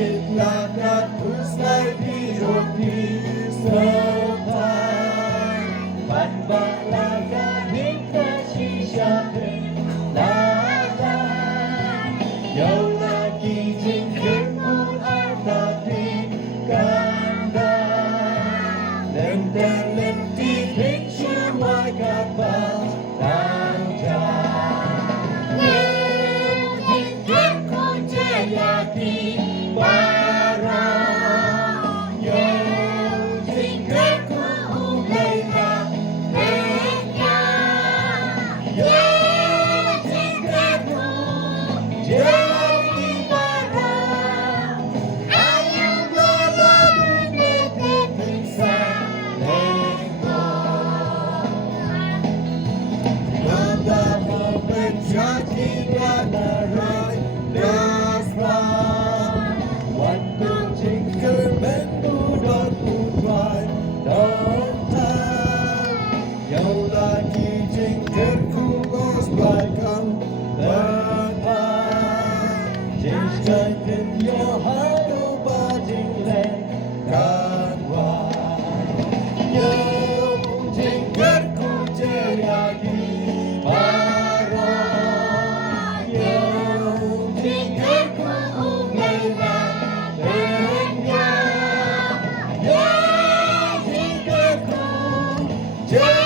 Ciptakan puslai roti sepai Panbaklah gading kasih Lalan Dẫu là kỳ trình đến muôn ai ta đi Ganda Lên tên lên đi thích chưa mai gặp vào Đang tràn Nếu thích thích con trẻ là đi Para Dẫu thích thích con hùng lây là Lên nhà Dẫu thích thích con Dẫu Yeah!